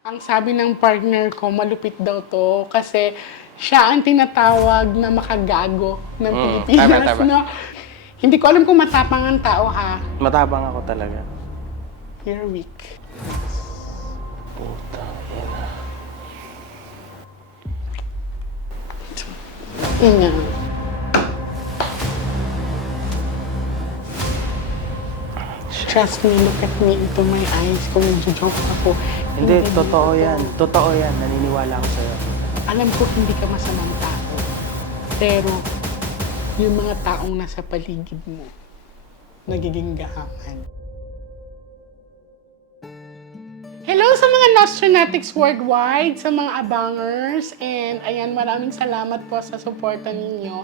Ang sabi ng partner ko, malupit daw to kasi siya ang tinatawag na makagago ng Mm, Pilipinas. tama, tama. No? Hindi ko alam kung matapang ang tao ha. Matapang ako talaga. You're weak. Putang ina. Ina. Trust me, look at me into my eyes kung nagjo-joke ako. Hindi, totoo yan. Totoo yan. Naniniwala ako sa'yo. Alam ko hindi ka masamang tao. Pero, yung mga taong nasa paligid mo, nagiging gahaman. Hello sa mga Nostronatics worldwide, sa mga abangers, and ayan, maraming salamat po sa suporta ninyo.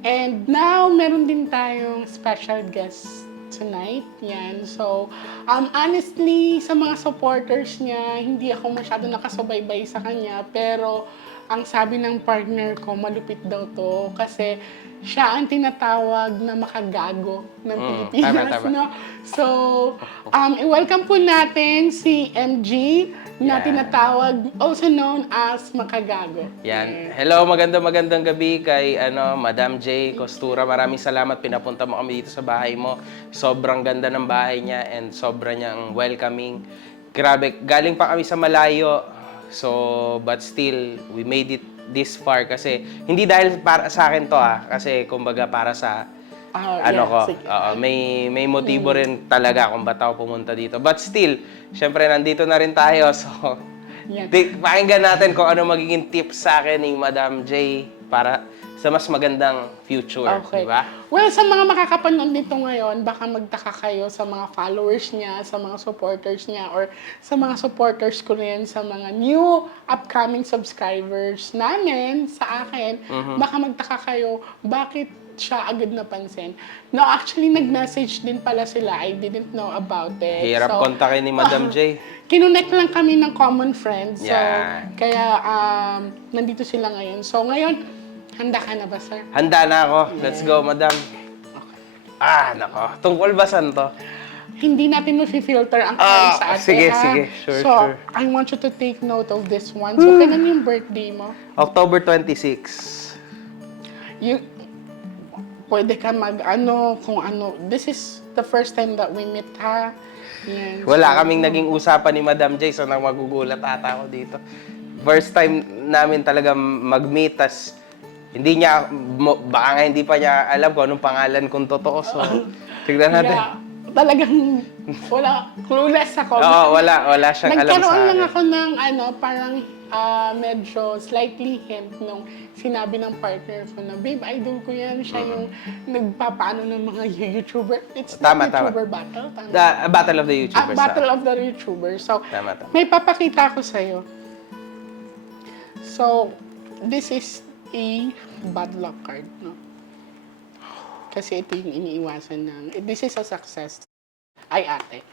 And now, meron din tayong special guest tonight. Yan. So, um, honestly, sa mga supporters niya, hindi ako masyado nakasubaybay sa kanya. Pero, ang sabi ng partner ko, malupit daw to. Kasi, siya ang tinatawag na makagago ng Mm, Pilipinas. tama, tama. No? So, um, i-welcome po natin si MG na Yeah. tinatawag, also known as Makagago. Yan. Hello, maganda magandang gabi kay ano, Madam J. Costura. Maraming salamat pinapunta mo kami dito sa bahay mo. Sobrang ganda ng bahay niya and sobra niyang welcoming. Grabe, galing pa kami sa malayo. So, but still, we made it this far kasi hindi dahil para sa akin to ah, kasi kumbaga para sa Ah, ano yeah, ko, sige. oo, may may motibo rin talaga kung ba't ako pumunta dito. But still, syempre nandito na rin tayo. So, di, pakinggan natin kung ano magiging tips sa akin ni Madam J para sa mas magandang future, Okay. di ba? Well, sa mga makakapanood nito ngayon, baka magtaka kayo sa mga followers niya, sa mga supporters niya, or sa mga supporters ko rin, sa mga new upcoming subscribers namin, sa akin, Mhm. baka magtaka kayo, bakit siya agad napansin. No, actually, nag-message din pala sila. I didn't know about it. Hirap So, kontakin ni Madam J. Kinonect lang kami ng common friends. So, Yan. kaya um, nandito sila ngayon. So, ngayon, handa ka na ba, sir? Handa na ako. Let's go, Madam. Ah, nako. Tungkol ba saan to? Hindi natin ma-filter ang Ah, comments sa atin, sige, ha? sige. Sure, so, sure. I want you to take note of this one. So, kailan yung birthday mo? October 26. You, pwede ka mag, ano, kung ano. This is the first time that we meet, ha? Yan. Wala kaming naging usapan ni Madam J, so nang magugulat ata ako dito. First time namin talaga mag-meet, tas hindi niya, mo- baka nga hindi pa niya alam kung anong pangalan kung totoo. So, tignan natin. Yeah, talagang wala, clueless ako. Oo, wala, wala siyang alam sa Nagkaroon lang akin. ako ng ano, parang ah, medyo slightly hint nung sinabi ng partner ko na, babe, idol ko yan. Siya yung nagpapaano ng mga YouTuber. It's Tama, tama. YouTuber battle. Tama. The uh, Battle of the Ah, YouTubers. battle ah. of the YouTubers. So, Tama, tama. may papakita ko sa'yo. So, this is a bad luck card, no? Kasi ito yung iniiwasan ng, this is a success. Ay, ate.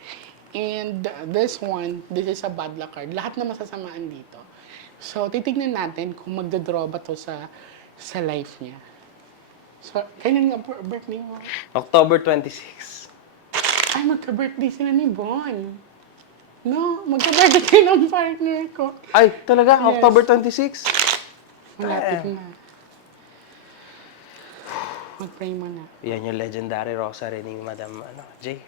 And uh, this one, this is a bad luck card. Lahat na masasamaan dito. So, titignan natin kung magdodraw ba to sa sa life niya. So, kailan nga bir- birthday mo? October 26. Ay, magka-birthday sila ni Bon. No, magka-birthday ng partner ko. Ay, talaga? Yes. October 26? Malapit na. Mag-pray mo na. Yan yung legendary rosary ni Madam ano, J.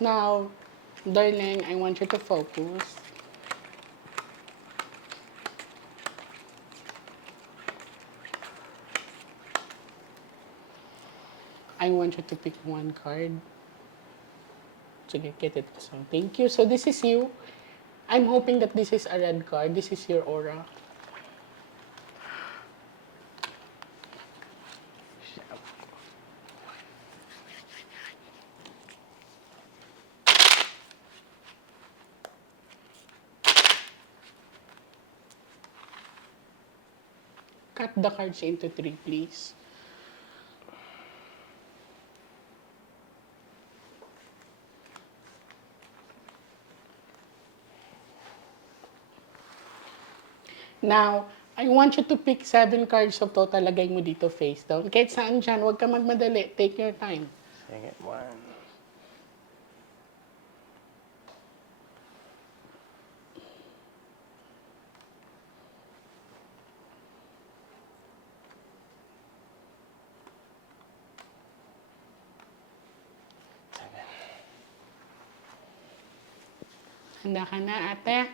Now, darling, I want you to focus. I want you to pick one card. Sige, get it. So, thank you. So, this is you. I'm hoping that this is a red card. This is your aura. Cut the cards into three, please. Now, I want you to pick seven cards of total. Lagay mo dito face down. Kahit saan dyan, huwag ka magmadali. Take your time. Sige, one. Handa ka na, ate?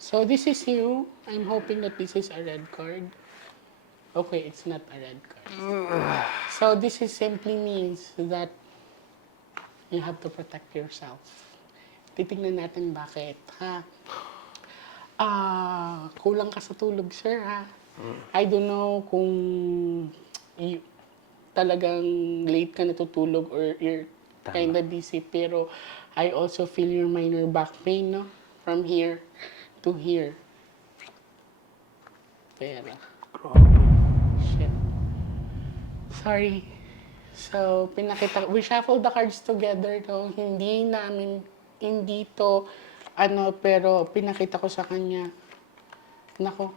So this is you. I'm hoping that this is a red card. Okay, it's not a red card. So this is simply means that you have to protect yourself. Titingnan natin bakit, ha? Ah, kulang ka sa tulog, sir, ha? I don't know kung you, talagang late ka natutulog or you're Tama. kinda busy, pero I also feel your minor back pain, no? From here to here. Pera. Shit. Sorry. So, pinakita, we shuffled the cards together, no? Hindi namin, hindi to, ano, pero pinakita ko sa kanya, nako,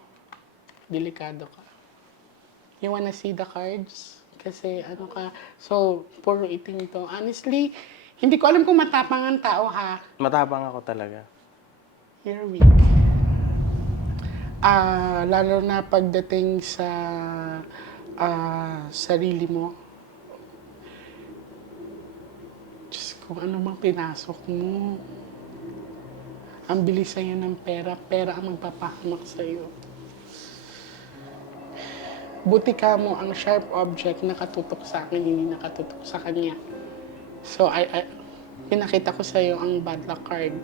delikado ka. You wanna see the cards? Kasi ano ka, so, puro itim to. Honestly, hindi ko alam kung matapang ang tao ha. Matapang ako talaga. You're weak. Ah, lalo na pagdating sa ah, sarili mo. Diyos ko, ano mang pinasok mo. Ang bilis sa'yo ng pera, pera ang magpapahamak sa'yo. Buti ka mo ang sharp object nakatutok sa akin, hindi nakatutok sa kanya. So, I, I, pinakita ko sa'yo ang bad luck card.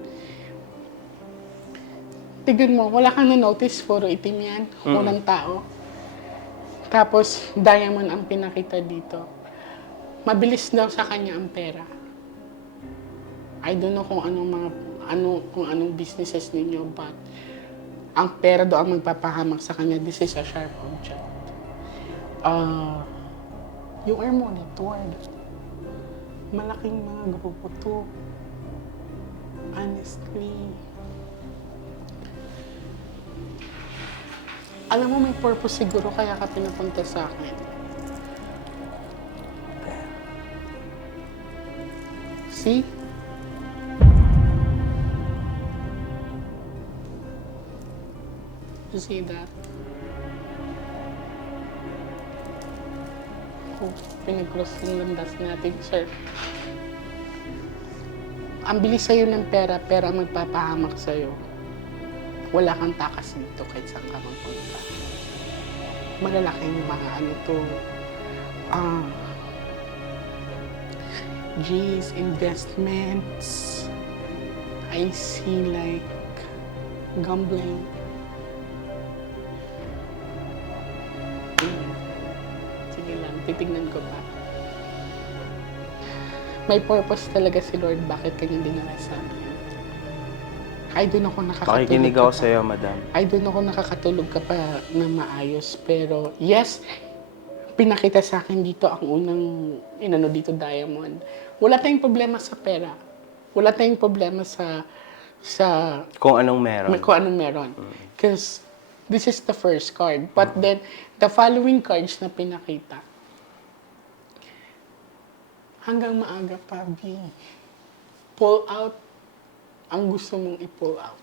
Tignan mo, wala kang na-notice, puro itim yan, walang tao. Tapos, diamond ang pinakita dito. Mabilis daw sa kanya ang pera. I don't know kung anong mga, ano, kung anong businesses ninyo, but ang pera daw ang magpapahamak sa kanya. This is a sharp object. Ah, you are monitored. Malaking mga grupo to. Honestly, alam mo, may purpose siguro kaya ka pinapunta sa akin. See? You see that? Oh, pinag-cross yung landas natin, sir. Ang bilis sa'yo ng pera, pera ang magpapahamak sa'yo wala kang takas dito kahit saan ka magpunta. Malalaking mga ano to, ah, G's, investments, I see like gambling. Titignan ko pa. May purpose talaga si Lord bakit kanya dinala sa amin. I don't kung nakakatulog Pakikinig ako sa'yo, madam. I don't kung nakakatulog ka pa na maayos, pero yes, pinakita sa akin dito ang unang inano dito diamond. Wala tayong problema sa pera. Wala tayong problema sa sa Kung anong meron. may kung anong meron. Because this is the first card. But then, the following cards na pinakita, hanggang maaga pa, B. Pull out ang gusto mong i-pull out.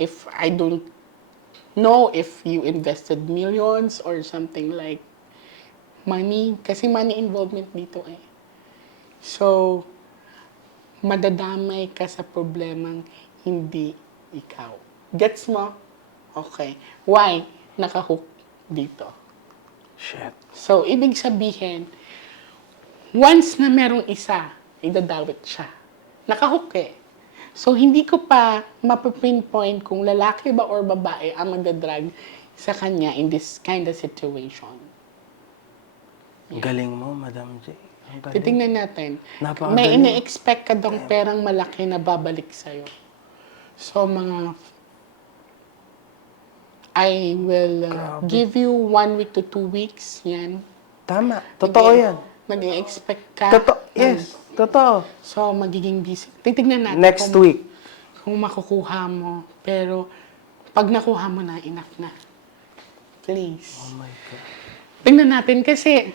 If I don't know if you invested millions or something like money, kasi money involvement dito eh. So, madadamay ka sa problemang hindi ikaw. Gets mo? Okay. Why? Nakahook dito. Shit. So, ibig sabihin, once na merong isa, idadawit siya. Nakahook eh. So, hindi ko pa mapipinpoint kung lalaki ba or babae ang magdadrag sa kanya in this kind of situation. Ang Galing mo, Madam J. Titingnan natin. Napakagaling. May ine-expect ka dong perang malaki na babalik sa'yo. So, mga... I will uh, Grabe. give you one week to two weeks. Yan. Tama. Totoo Nag- yan. Nag-expect ka. Totoo. Yes. Totoo. So, magiging busy. Titignan natin Next kung, week. kung makukuha mo. Pero, pag nakuha mo na, enough na. Please. Oh my God. Tingnan natin kasi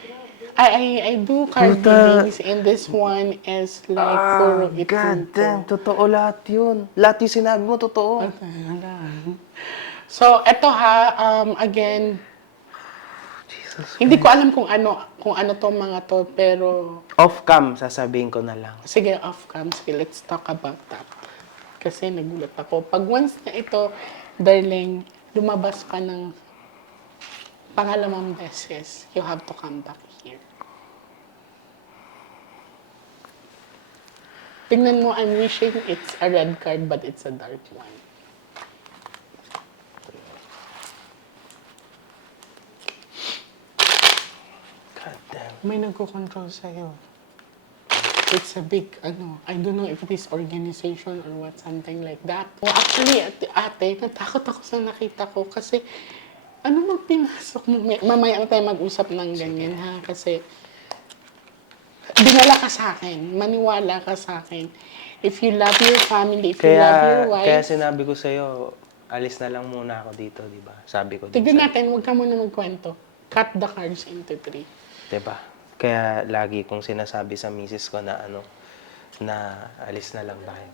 I, I, I do readings and this one is like Ah, puro God ituto. damn, totoo lahat yun. Lahat yung sinabi mo, totoo. So, eto ha, um, again. Hindi ko alam kung ano kung ano to mga to, pero Off-cam, sasabihin ko na lang. sige, off cam, sige, let's talk about that. Kasi nagulat ako. Pag once na ito, darling, lumabas ka ng pangalawang beses, you have to come back here. Tingnan mo, I'm wishing it's a red card, but it's a dark one. God damn. May nagko-control sa'yo. It's a big, ano, I don't know if it is organization or what, something like that. Well, actually, ate, ate natakot ako sa nakita ko kasi ano mang pinasok mo? May- Mamaya na tayo mag-usap ng ganyan, ha? Kasi dinala ka sa akin. Maniwala ka sa akin. If you love your family, if you love your Kaya, wife, kaya sinabi ko sa'yo, alis na lang muna ako dito, di ba? Sabi ko tignan natin, huwag ka muna magkwento. Cut the cards into three. Di ba? Kaya lagi kong sinasabi sa misis ko na ano, na alis na lang tayo.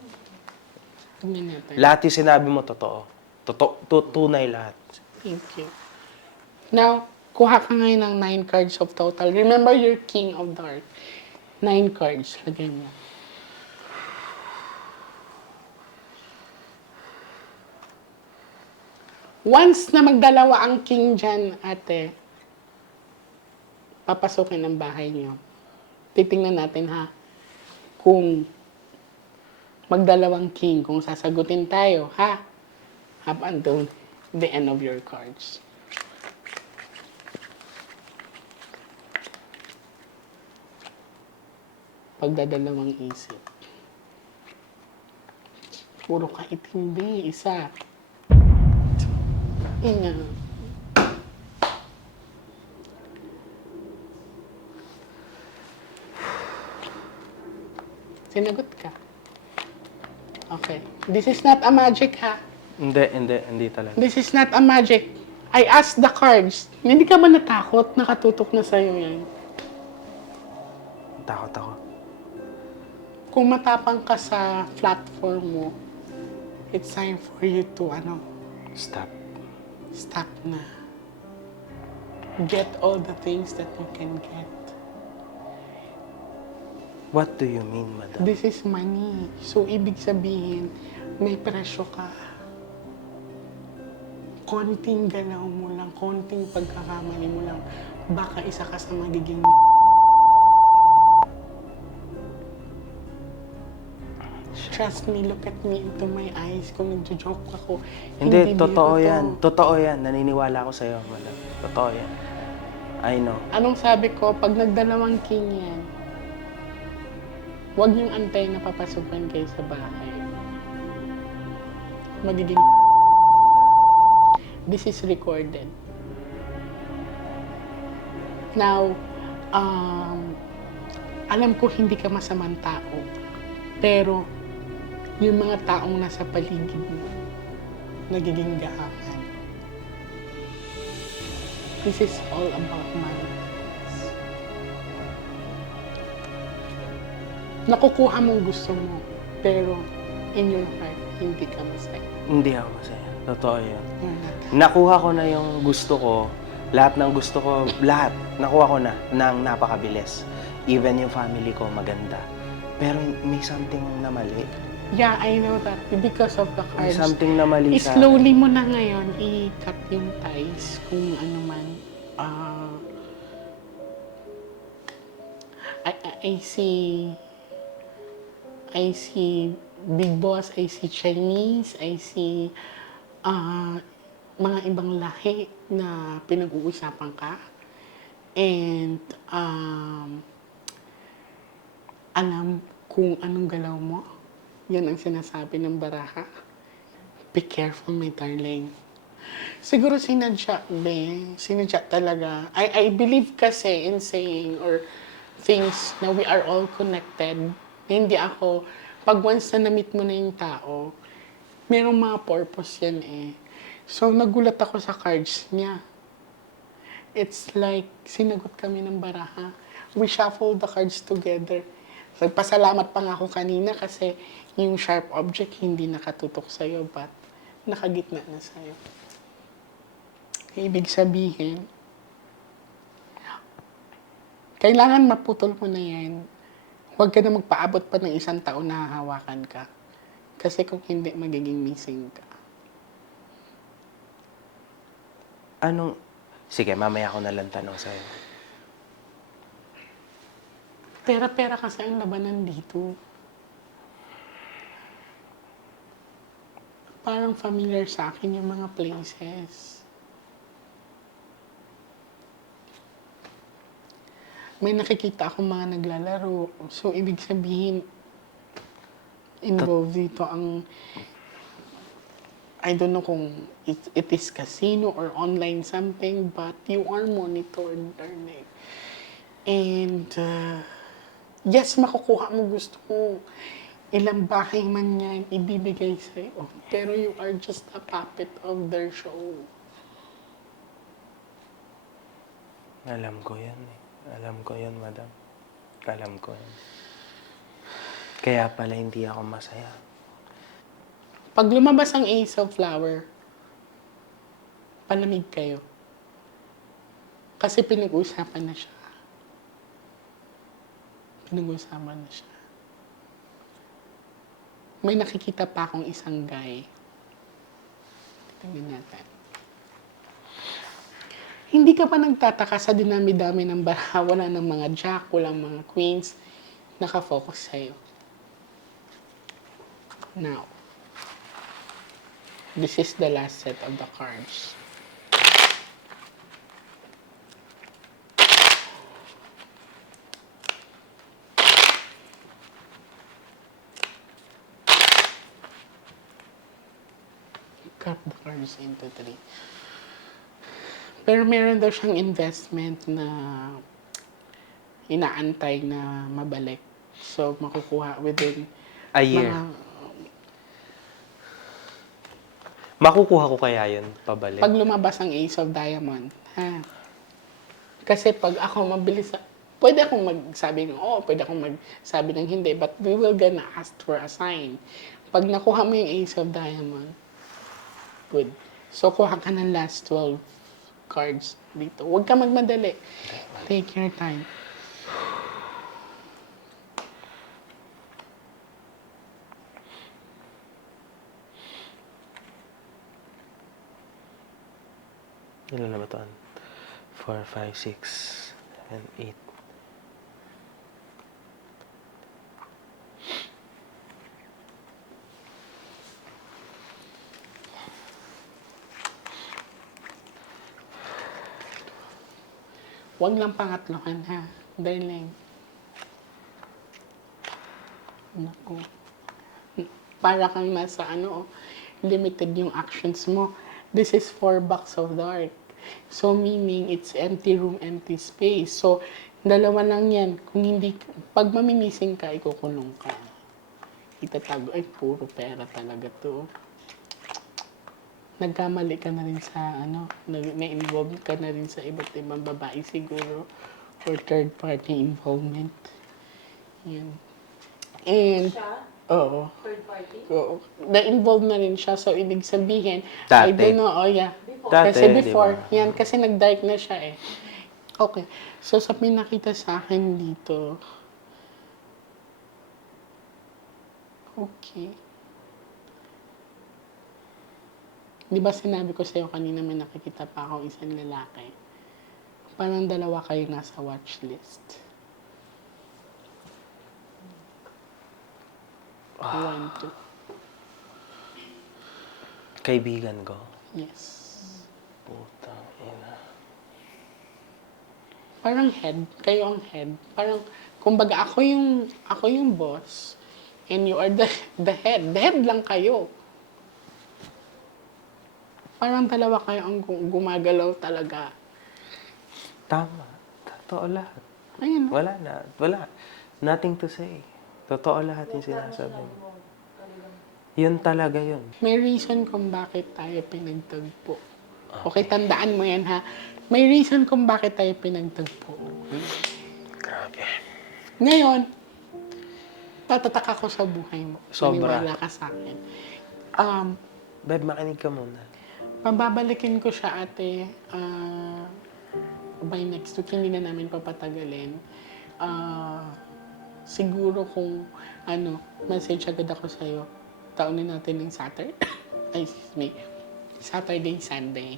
Lahat yung sinabi mo, totoo. Totoo, tutunay lahat. Thank you. Now, kuha ka ngayon ng nine cards of total. Remember your king of dark. Nine cards. Lagay mo. Once na magdalawa ang king dyan, ate, papasukin ang bahay niyo. Titingnan natin ha, kung magdalawang king, kung sasagutin tayo, ha? Up until the end of your cards. Pagdadalawang isip. Puro ka itindi, isa. Ina. Sinagot ka. Okay. This is not a magic, ha? Hindi, hindi, hindi talaga. This is not a magic. I asked the cards. Hindi ka ba natakot? Nakatutok na sa'yo yan. Takot ako. Kung matapang ka sa platform mo, it's time for you to, ano, Stop. stop na. Get all the things that you can get. What do you mean, madam? This is money. So, ibig sabihin, may presyo ka. Konting galaw mo lang, konting pagkakamali mo lang, baka isa ka sa magiging Trust me, look at me into my eyes. Kung nagjo-joke ako, Hindi, biro totoo to. yan. Totoo yan. Naniniwala ako sa'yo, madam. Totoo yan. I know. Anong sabi ko, pag nagdalawang king yan, huwag niyong antay na papasukan kayo sa bahay. Magiging This is recorded. Now, um, alam ko hindi ka masamang tao, pero yung mga taong nasa paligid mo, nagiging gaangan. This is all about money. Nakukuha mong gusto mo, pero in your heart, hindi ka masaya. Hindi ako masaya. Totoo. You're not Nakuha ko na yung gusto ko. Lahat ng gusto ko, lahat. Nakuha ko na ng napakabilis. Even yung family ko maganda. Pero may something na mali. Yeah, I know that. Because of the May cards. something na mali sa Slowly mo na ngayon i-cut yung ties kung ano man. Ah, I, I, I see I see Big Boss, I see Chinese, I see ah, mga ibang lahi na pinag-uusapan ka. And um, alam kung anong galaw mo. Yan ang sinasabi ng baraha. Be careful, my darling. Siguro sinadya, be. Sinadya talaga. I, I believe kasi in saying or things na we are all connected. Hindi ako, pag once na na-meet mo na yung tao, merong mga purpose yan eh. So, nagulat ako sa cards niya. It's like sinagot kami ng baraha. We shuffled the cards together. Nagpasalamat pa nga ako kanina kasi yung sharp object hindi nakatutok sa'yo but nakagitna na sa'yo. Ibig sabihin, kailangan maputol mo na yan. Huwag ka na magpaabot pa ng isang taon na hahawakan ka. Kasi kung hindi, magiging missing ka. Anong... Sige, mamaya ako na lang tanong sa'yo. Pera-pera kasi ang labanan dito. Parang familiar sa akin yung mga places. May nakikita akong mga naglalaro. So, ibig sabihin, involved dito ang I don't know kung it, it is casino or online something, but you are monitored, darling. And, uh, yes, makukuha mo gusto mo. Ilang bahay man yan, ibibigay sa'yo. Pero you are just a puppet of their show. Alam ko yan eh. Alam ko yan, madam. Alam ko yan. Kaya pala hindi ako masaya. Pag lumabas ang Ace of Flower, palamig kayo. Kasi pinag-usapan na siya. Pinag-usapan na siya. May nakikita pa akong isang guy. Tingnan natin. Hindi ka pa nagtataka sa dinami-dami ng baraha, wala ng mga jack, walang mga queens, nakafocus sa'yo. Now, this is the last set of the cards. Cut the cards into three. Pero meron daw siyang investment na inaantay na mabalik. So, makukuha within A year. mga Makukuha ko kaya yun pabalik? pag lumabas ang Ace of Diamond, ha? Kasi pag ako mabilis, pwede akong magsabi ng oo, pwede akong magsabi ng hindi, but we will gonna ask for a sign. Pag nakuha mo yung Ace of Diamond, good. So, kuha ka ng last 12 cards dito. Huwag ka magmadali. Take your time. Ilan na ba ito? 4, 5, 6, 7, 8. Huwag lang pangatlohan, ha? Darling. Naku. Para kang nasa ano, limited yung actions mo. This is four bucks of dark. So, meaning, it's empty room, empty space. So, dalawa lang yan. Kung hindi, pag mamimising ka, ikukulong ka. Itatago, ay, puro pera talaga to. Nagkamali ka na rin sa, ano, na-involve ka na rin sa iba't ibang babae siguro or third party involvement. Yan. And, Siya, oo. third party. Oo. Na-involve na rin siya. So, ibig sabihin, I Dati. don't know, oh yeah. Before. Dati, kasi before, ba? yan, kasi nag-dark na siya eh. Okay. So, sa pinakita sa akin dito, okay. Di ba sinabi ko sa'yo kanina may nakikita pa akong isang lalaki? Parang dalawa kayo nasa watch list. One, two. Kaibigan ko. Yes. Putang ina. Parang head, kayo ang head. Parang, kumbaga ako yung, ako yung boss, and you are the, the head. The head lang kayo. Parang dalawa kayo ang gu- gumagalaw talaga. Tama. Totoo lahat. Ayun. Wala na. Wala. Nothing to say. Totoo lahat yung sinasabi mo. Yun talaga yun. May reason kung bakit tayo pinagtagpo. Okay, tandaan mo yan ha. may reason kung bakit tayo pinagtagpo. Grabe. Ngayon, tatatak ako sa buhay mo. Sobra. Maniwala ka sa akin. Um, Beb, makinig ka muna. Pababalikin ko siya ate ah, by next week. Hindi na namin papatagalin. Ah, siguro kung ano, message agad ako sa'yo. Taunin natin ng Saturday. Ay, excuse me. Saturday, Sunday.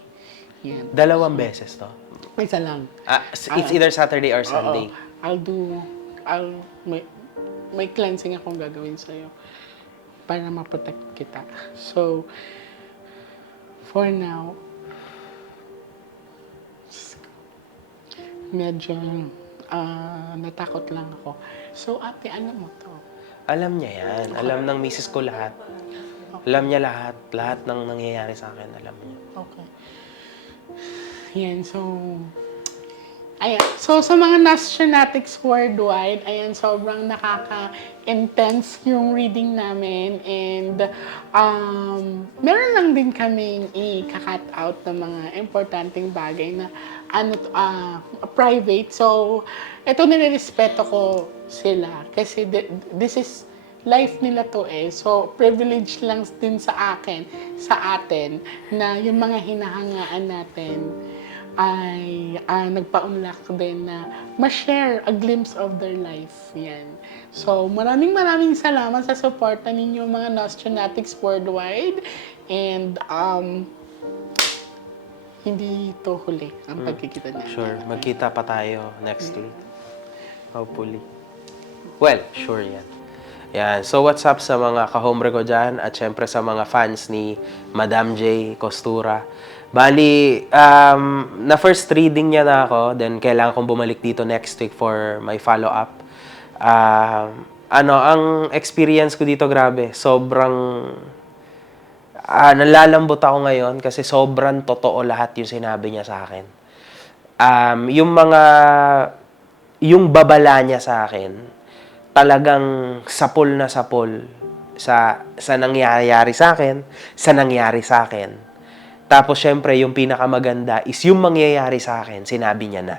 Yan. Dalawang beses to. Isa lang. Ah, it's either Saturday or Sunday. Oo. I'll do, I'll, may, may cleansing akong gagawin sa'yo para ma-protect kita. So, for now, medyo ah, natakot lang ako. So, ate, ano mo to? Alam niya yan. Alam ng misis ko lahat. Alam niya lahat. Lahat ng nangyayari sa akin, alam niya. Okay. Yan, so... Ayan. So, sa mga Nostranatics worldwide, ayan, sobrang nakaka-intense yung reading namin. And, um, meron lang din kaming i-cut out ng mga importanteng bagay na ano, ah, private. So, ito nilirespeto ko sila. Kasi thi- this is life nila to eh. So, privilege lang din sa akin, sa atin, na yung mga hinahangaan natin ay ah, nagpa-unlock din na ma-share a glimpse of their life. Yan. So, maraming maraming salamat sa suporta ninyo mga Nostranatics worldwide. And, um, hindi to huli ang pagkikita natin. Sure, magkita pa tayo next week. Hopefully. Well, sure yan. Yan. So, what's up sa mga kahombre ko dyan at syempre sa mga fans ni Madam J. Costura. Bali, um, na first reading niya na ako, then kailangan kong bumalik dito next week for my follow-up. Um, ano, ang experience ko dito, grabe, sobrang ah nalalambot ako ngayon kasi sobrang totoo lahat yung sinabi niya sa akin. Um, yung mga, yung babala niya sa akin, talagang sapol na sapol sa, sa nangyayari sa akin, sa nangyari sa akin. Tapos, syempre, yung pinakamaganda is yung mangyayari sa akin, sinabi niya na.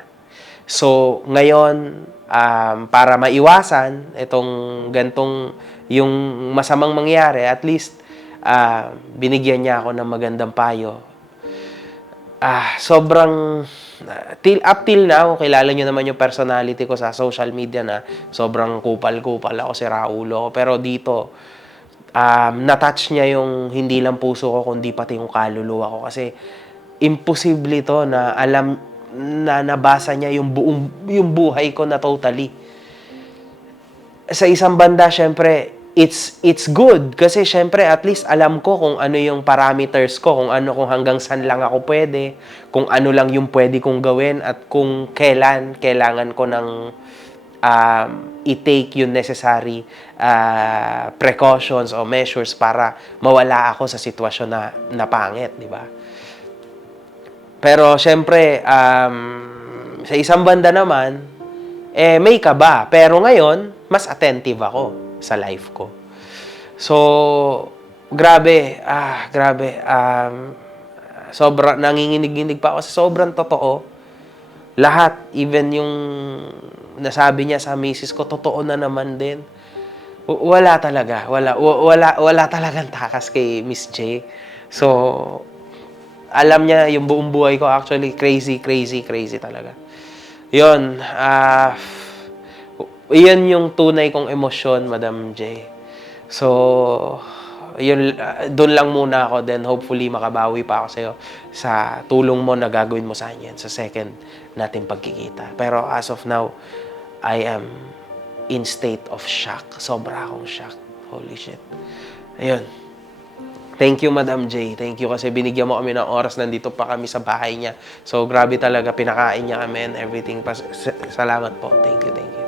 So, ngayon, um, para maiwasan itong gantong yung masamang mangyari, at least, ah, binigyan niya ako ng magandang payo. Ah, sobrang, ah, till, up till now, kilala niyo naman yung personality ko sa social media na sobrang kupal-kupal ako, si Raulo. Pero dito, um, natouch niya yung hindi lang puso ko, kundi pati yung kaluluwa ko. Kasi, imposible to na alam, na nabasa niya yung buong, yung buhay ko na totally. Sa isang banda, syempre, it's, it's good. Kasi syempre, at least alam ko kung ano yung parameters ko, kung ano, kung hanggang saan lang ako pwede, kung ano lang yung pwede kong gawin, at kung kailan kailangan ko ng um, i-take yung necessary uh, precautions o measures para mawala ako sa sitwasyon na napangit, di ba? Pero syempre, um, sa isang banda naman, eh may kaba. Pero ngayon, mas attentive ako sa life ko. So, grabe, ah, grabe. Um, sobra, nanginginig-ginig pa ako sa sobrang totoo. Lahat, even yung nasabi niya sa misis ko, totoo na naman din. Wala talaga. Wala, wa- wala, wala talagang takas kay Miss J. So, alam niya yung buong buhay ko actually crazy, crazy, crazy talaga. Yun, ah, yun yung tunay kong emosyon, Madam J. So, yun, doon lang muna ako, then hopefully makabawi pa ako sa'yo sa tulong mo na gagawin mo sa akin sa second natin pagkikita. Pero as of now, I am in state of shock. Sobra akong shock. Holy shit. Ayun. Thank you, Madam J. Thank you kasi binigyan mo kami ng oras. Nandito pa kami sa bahay niya. So, grabe talaga. Pinakain niya kami and everything. Pas- sa- salamat po. Thank you, thank you.